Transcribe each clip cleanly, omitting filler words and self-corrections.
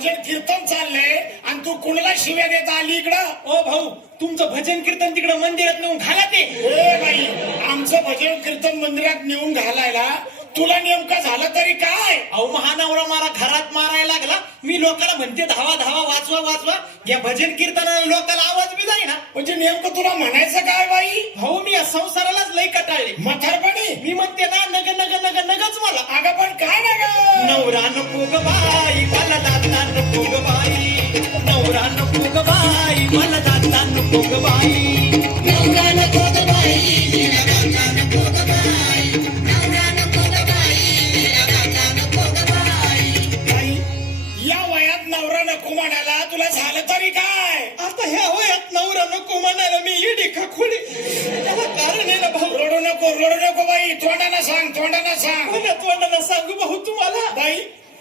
भजन कीर्तन चाललंय आणि तू कुणाला शिव्या देत आली इकडं? ओ भाऊ, तुमचं भजन कीर्तन तिकडे मंदिरात नेऊन घाला ते. ए बाई, आमचं भजन कीर्तन मंदिरात नेऊन घालायला तुला नेमकं झालं तरी काय? अहो, महानवरा मारा घरात मारायला लागला. मी लोकांना म्हणते धावा धावा, वाचवा वाचवा. या भजन कीर्तनाला लोकांना आवाज बी जाईना. म्हणजे नेमकं तुला म्हणायचं काय बाई? भाऊ, मी या संसारालाच लई कटाळले. म्हातारपणी मी म्हणते ना, नग नग नग नगच मला. अगं पण काय ना ग? नवरा नको ग बाई, मला दाता नको ग बाई. नवरा नको ग बाई, मला दाता नको ग बाई. नवरा नको ग बाई, तिला दाता नको ग बाई. नवरा नको ग बाई, तिला दाता नको ग बाई. बाई, या वयात नवरा नको म्हणायला तुला झालं तरी काय? आता ह्या वयात नवरा नको म्हणायला मी इडी खाखुडी. त्याला कारण आहे ना भाऊ. रडू नको बाई. तोंडानं सांग, तोंडानं सांग. कोणा तोंडाला सांगू भाऊ तुम्हाला? बाई,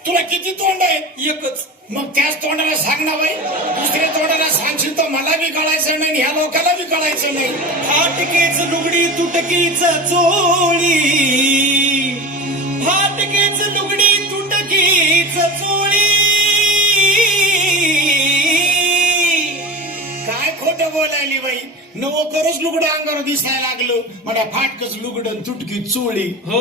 तुला किती तोंड आहे? एकच. मग त्याच तोंडाला सांग ना बाई. दुसऱ्या तोंडाला सांगशील तर मला बी कळायचं नाही, ह्या लोकांना बी कळायचं नाही. फाटकेच लुगडी तुटकीच चोळी, फाटकेच लुगडी तुटकीच चोळी. काय खोटं बोलायली बाई. नवकरच लुगडं अंगावर दिसायला लागलं. मला फाटकच लुगडं तुटकी चोळी. हो,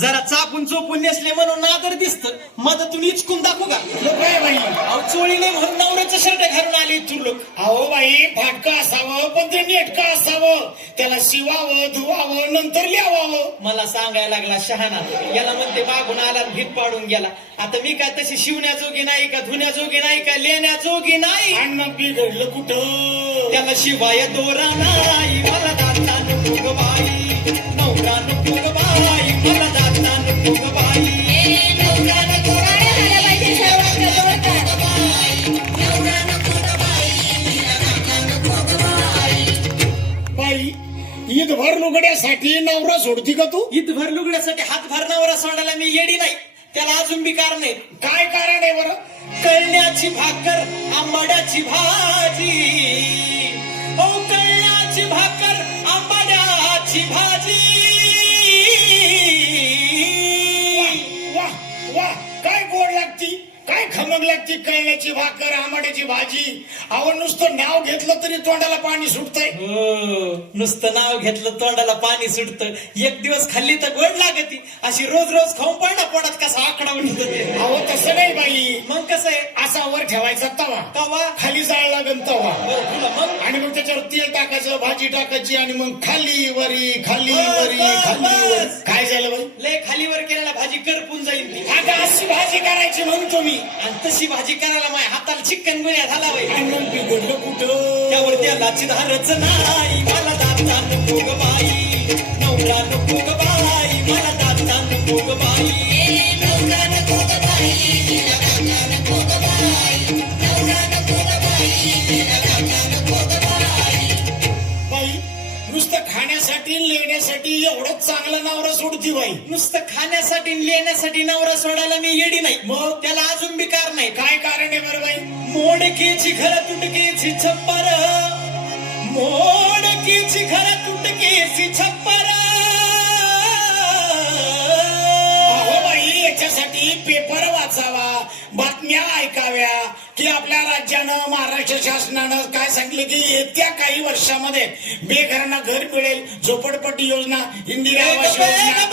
जरा चापून चोपून नेसले म्हणून नादर दिसत. मदतून इचकून दाखवू का? लोक आहे बाई. अहो, चोळीले म्हणून नवऱ्याचं शर्ट घालून आली तू लोक. अहो बाई, फाटकं असावं पण ते नेटकं असावं. त्याला शिवावं, धुवावं, नंतर लिहावं. मला सांगायला लागला शहाणा. याला म्हणते मागून आला, भीत पाडून गेला. आता मी काय तशी शिवण्याजोगी नाही का, धुण्याजोगी नाही का, लेण्याजोगी नाही. आणि मग बिघडलं कुठं? त्याला शिवाय दोरा नाही, मला दाता नको ग बाई. नवरा नको ग बाई, मला दाता नको ग बाई. नवरा नको झाला पाहिजे सर्वांच्या जवळ बाई. नवरा नको ग बाई, तिला दाता नको ग बाई. बाई, ईदभर लुगड्यासाठी नवरा सोडती का तू? इथभर लुगड्यासाठी हातभर नवरा सोडायला मी येडी नाही. त्याला अजून बी कारण नाही. काय कारण आहे बरं? कळण्याची भाकर, आंबाड्याची भाजी. ओ कळण्याची भाकर, आंबाड्याची भाजी. वा वा, काय गोड लागती, काय खमक लागती. कळण्याची भाकर, आंबाड्याची भाजी. अहो, नुसतं नाव घेतलं तरी तोंडाला पाणी सुटतंय. हो, नुसतं नाव घेतलं तोंडाला पाणी सुटतं. एक दिवस खाल्ली तर गोड लागती. अशी रोज रोज खाऊन पडला पोटात कसा आकडा उठत होते. अहो, तसं नाही बाई. मग कसं आहे? असा वर ठेवायचा तवा, तवा खाली जाळ लागन तवा. बरं, तुला मग आणि मग त्याच्यावर तेल टाकायचं, भाजी टाकायची आणि मग खाली वरी, खाली बस, वरी, बस, खाली वर. बस. काय झालं बाई? लय खालीवर केलेला भाजी करपून जाईल ती. आता अशी भाजी करायची म्हणतो मी. आणि तशी भाजी करायला माझ्या हाताला चिकन गुन्हा झाला बाई. आणि मग बिघडलं कुठं? त्यावर त्यालाची धारच नाही, मला दाता नको ग बाई. नवरा नको ग बाई, मला दाता नको ग बाई. नवरा नको ग बाई, तिला दाता नको ग बाई. नवरा नको ग बाई, तिला दाता नको ग बाई. बाई, नुसतं खाण्यासाठी लेण्यासाठी एवढं चांगलं नवरा सोडती बाई. नुसतं खाण्यासाठी लेण्यासाठी नवरा सोडायला मी येडी नाही. मग त्याला अजून बी कारण नाही. काय कारण आहे बरं बाई? मोडकीची घर तुटकीची छप्पर, मोडकीची घर तुटकीची छप्पर. अहो बाई, याच्यासाठी पेपर वाचावा, बातम्या ऐकाव्या की आपल्या राज्यानं, महाराष्ट्र शासनानं काय सांगितलं की येत्या काही वर्षामध्ये बेघरांना घर मिळेल. झोपडपट्टी योजना, इंदिरा आवास योजना.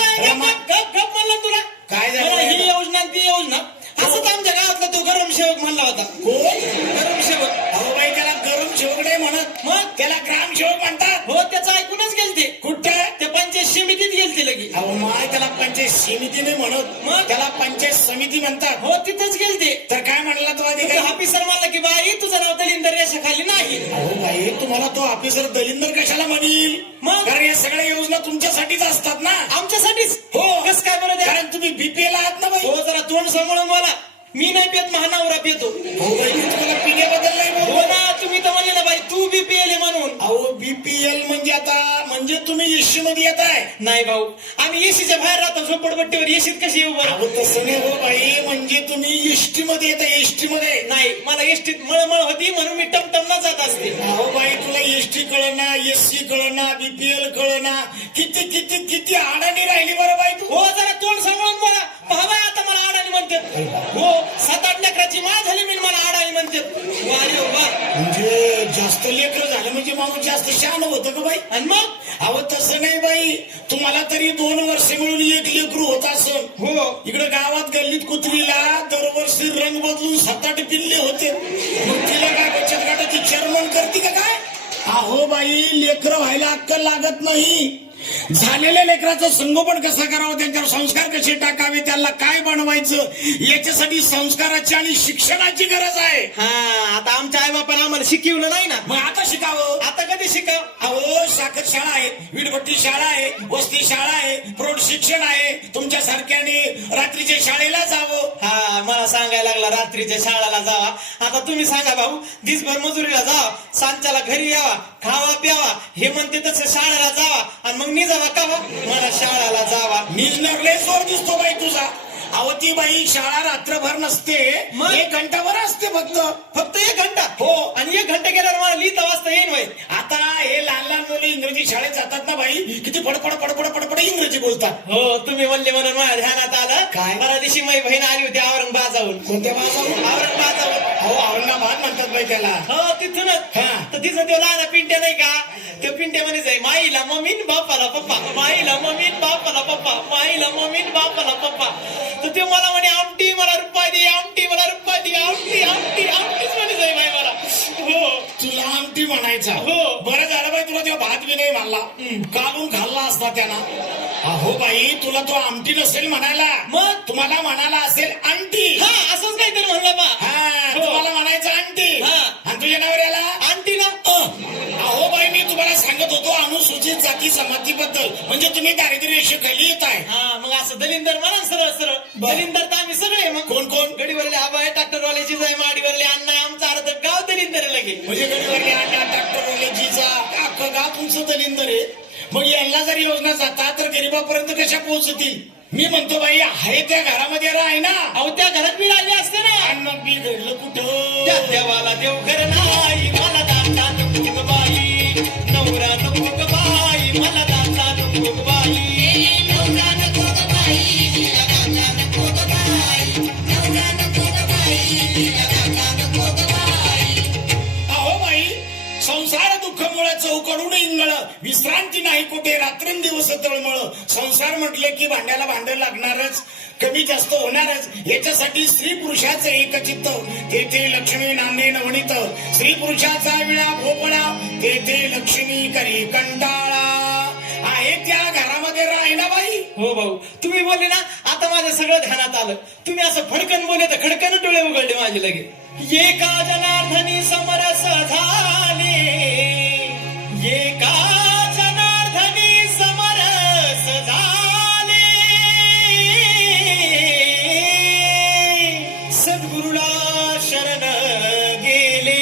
म्हणलं तुला काय मला झालं? ही योजना ती योजना. असंच आमच्या गावातला तो गरम सेवक म्हणला होता. कोण? गरम सेवक. अहो बाई, त्याला गरम सेवक नाही म्हणत, मग त्याला ग्रामसेवक म्हणतात. हो, त्याचं ऐकूनच गेलते. कुठं? ते पंचायत समितीत गेलते लगे. अहो माय, त्याला पंचायत समिती नाही म्हणत, मग? त्याला पंचायत समिती म्हणतात. हो, तिथंच गेलते. तर काय म्हणला तो तिथं अधिकारी? ऑफिसर म्हणला की बाई तुझं नाव दलिंदर रेषाखाली नाही. अहो बाई, तुम्हाला तो ऑफिसर दलिंदर कशाला म्हणील? मग? कारण या सगळ्या योजना तुमच्यासाठीच असतात ना. आमच्यासाठीच. हो. कस काय बरं द्या? कारण तुम्ही बीपीएल आहात ना बाई. हो, जरा तोंड सांभाळून बोला. मी नाही पेत, महानवरा पेतो. हो बाई, मी तुम्हाला पिण्याबद्दल नाही हो बोलतो. ना, तुम्ही तर म्हणले ना बाई तू बीपीएल म्हणून. अहो, बीपीएल म्हणजे आता म्हणजे तुम्ही एसटी मध्ये येत आहे. नाही भाऊ, आम्ही एसीच्या बाहेर राहतो. झोपडपट्टीवर एसीत कशी येऊ बरं? अहो तसं नाही हो बाई, म्हणजे तुम्ही एसटी मध्ये येता. एसटी मध्ये नाही, मला एसटीत मळमळ होती म्हणून मी टमटमना जात असते. अहो बाई, तुला एसटी कळना, एससी कळना, बीपीएल कळना. किती किती किती अडाणी राहिली बरं बाई तू. हो, जरा तोंड सांभाळून बोला. भावा, आता मला अडाणी म्हणते. हो 7-8 लेकराची माळ झाली मी मला आडाई म्हणते वा रे वा. म्हणजे जास्त लेकर झालं म्हणजे माणूस जास्त शहाण होतं का बाई? आणि मग अहो तसं नाही बाई, तुम्हाला तरी 2 वर्ष मिळून एक लेकरू होत असन. हो इकडे गावात गल्लीत कुत्रीला दरवर्षी रंग बदलून 7-8 पिल्ले होते. मग तिला काय बचत गटाची चेअरमन करते का काय? अहो बाई, लेकर व्हायला अक्कल लागत नाही. झालेल्या लेकराचं संगोपन कसं करावं, त्यांच्यावर संस्कार कसे टाकावे, त्याला काय बनवायचं, याच्यासाठी संस्काराची आणि शिक्षणाची गरज आहे. हा आता आमच्या आई बापाने आम्हाला शिकवलं नाही ना, मग आता शिकावं. आता कधी शिकाव. अहो साखर शाळा आहे, वीटभट्टी शाळा आहे, वस्ती शाळा आहे, प्रौढ शिक्षण आहे. तुमच्या सारख्याने रात्रीच्या शाळेला जावं. हा मला सांगायला लागला रात्रीच्या शाळेला जावा. आता तुम्ही सांगा भाऊ, दिसभर मजुरीला जावा, सांच्याला घरी यावा, खावा प्यावा, हे म्हणते तसं शाळेला जावा आणि मग निजावा कावा. मला शाळेला जावा. निजनरले जोर दिसतो बाई तुझा. अहो ती बाई शाळा रात्रभर नसते, मग? 1 घंटाभर असते फक्त 1 घंटा. हो. आणि 1 घंटा गेल्यावर मला लिहिता वाजता येईन वय. आता हे लहान लहान मुलं इंग्रजी शाळेत जातात ना बाई, किती फडफड फडफड फडफड इंग्रजी बोलतात. हो तुम्ही म्हणले म्हणून माझ्या ध्यानात आलं. काय? परवा दिवशी माझी बहीण आली होती औरंगाबादहून. कोणत्या भाषावर? औरंगाबादहून. अहो औरंगाबाद म्हणतात बाई त्याला. हो तिथूनच. हा. तर तिचं तो लहान पिंट्या नाही का, त्या पिंट्या म्हणे जाई माईला मम्मीन बापाला पप्पा, माईला मम्मीन बापाला पप्पा, माईला मम्मीन बापाला पप्पा. तर ते मला म्हणे आमटी मला रुपया दे, आमटी मला रुपया दे, आमटी आमटी आमटीच म्हणे जाई बाई मला. हो तुला आमटी म्हणायचा. हो. बरं झालं बाई, तुला तेव्हा भात बी नाही म्हणला, काढून खाल्ला असता त्यानं. अहो बाई, तुला तो आमटी नसेल म्हणायला, मग? तुम्हाला म्हणाला असेल आंटी. हा असंच काहीतरी म्हणलं बा. हा, हो. तुम्हाला म्हणायचं आंटी. हा. आणि तुझ्या नवऱ्याला आणती ना. अहो बाई, मी तुम्हाला सांगत होतो अनुसूचित जाती जमातीबद्दल, म्हणजे तुम्ही दारिद्र्य रेषेखाली येत आहे. हा मग असं दलिंदर म्हणा सरळ सरळ. बरं. दलिंदर तर आम्ही सगळे आहे. मग कोण कोण? गडीवरले आबा आहे, ट्रॅक्टरवाल्याची जाय, माडीवरले अण्णा आहे, आमचा अर्ध गाव दलिंदर लगे. म्हणजे गडीवरली अण्णा, ट्रॅक्टरवाल्याजीचा अख्खं गाव तुमचं दलिंदर आहे. मग यांना जर योजना जातात तर गरीबापर्यंत कशा पोहोचतील? मी म्हणतो बाई, आहे त्या घरामध्ये राह ना. अहो त्या घरात मी राहिले असते ना. आणि मग मी घडलं त्या कुठं? देवाला देव घर नाही, मला दाता नको ग बाई, नवरा नको ग बाई, मला दाता नको ग बाई. नवरा नको ग बाई, तिला दाता नको ग बाई. नवरा नको ग बाई, तिला दाता नको ग बाई. अहो बाई, संसार दुःखमुळे चौकडून इंगळ, विश्रांती नाही कुठे, रात्रंदिवस तळमळ. संसार म्हटले की भांड्याला भांड लागणारच, कमी जास्त होणारच. याच्यासाठी स्त्री पुरुषाचं एकचित्त, तेथे लक्ष्मी नांदे नवनीत. स्त्री पुरुषाचा विळा भोपळा, तेथे लक्ष्मी करी कंटाळा. आहे त्या घरामध्ये राहिना बाई. हो भाऊ तुम्ही बोलले ना, आता माझं सगळं ध्यानात आलं. तुम्ही असं फडकन बोलले तर खडकन डोळे उघडले माझे लगे. एका जनार्दनी समरस झाले, एका जनार्दनी समरस झाले, सद्गुरुला शरण गेले.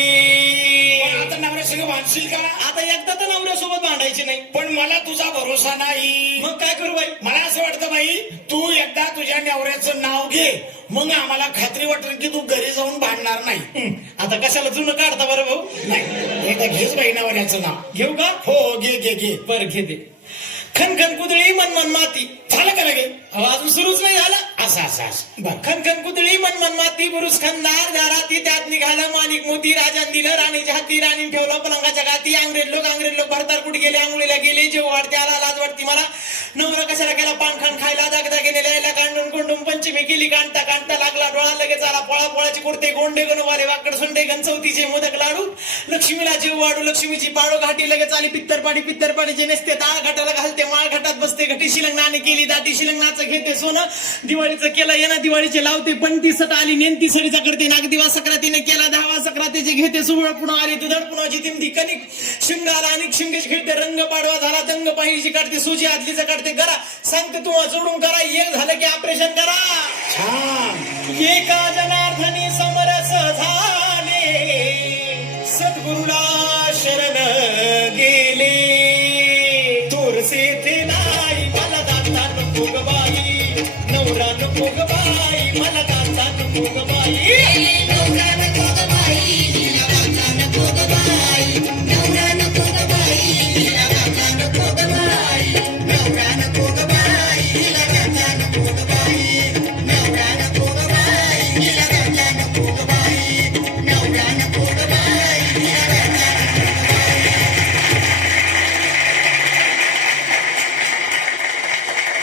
पण आता नवऱ्यासंग भांडशील का? आता एकदा तर नवऱ्यासोबत भांडायचे नाही. पण मला तुझा भरोसा नाही. मग काय करू बाई? मला असं वाटतं बाई, तू एकदा तुझ्या नवऱ्याचं नाव घे, मग आम्हाला खात्री वाटेल की तू घरी जाऊन भांडणार नाही. आता कशाला जुनं काढता बरं भाऊ? नाही, एकदा घेच बाई नवऱ्याचं नाव. घेऊ का? हो घे घे घे. बरं घेते. खनखन कुदळी मनमन माती. झालं का लगे? अहो, अजून सुरूच नाही झालं. असं असं असं बरं. खनखन कुदळी मनमन माती, बुरुस खंदार दाराती, त्यात निघालं माणिक मोती, राजान दिलं राणीच्या हाती, राणी ठेवलं पलंगाच्या गाती. अंग्रेज लोक भरतार कुठे गेले, आंघोळीला गेले, जेव वाढते आला, लाज वाटती मला. नवरा कशाला गेला पान खाण खायला, दागदागिने लिहायला, कांडून कोंडून पंचमी केली, कांटा कांटा लागला डोळा, लगेच आला पोळा, पोळाची कुर्ते, गोंडे गणवारे, वाकड सुंडे, गणचवतीचे मोदक लाडू. लक्ष्मीला जेव वाढू, लक्ष्मीची पाडो घाटी, लगेच आली पित्तरपाडीचे नेसते, ताळ घाटाला घालते, माळ घाटात बसते, घटी शिलंगणाने केली, दाटी शिलंगणाचं घेते सोनं, दिवाळीचं केलं येणं, दिवाळीचे लावते, पणती सट आली, नेंती सडीचा करते, नागदिवा सक्रातीने केला, 10वा सक्रातीचे घेते, सुवळ पुन्हा आली, तुदड पुन्हाची तिमती कणिक, शिंगाला अनेक शिंगेश खेळते, रंग पाडवा झाला, दंग पाहिजे काढते, सुजी आदलीचं काढते, करा सांगते तुम्हा जोडून करा, एक झालं की ऑपरेशन करा. छान. एका जनार्दनी समरस झाले, सद्गुरुला शरण गेले, तोरसे ते नाही, मला दाता नको ग बाई, नवरा नको ग बाई, मला दाता नको ग बाई.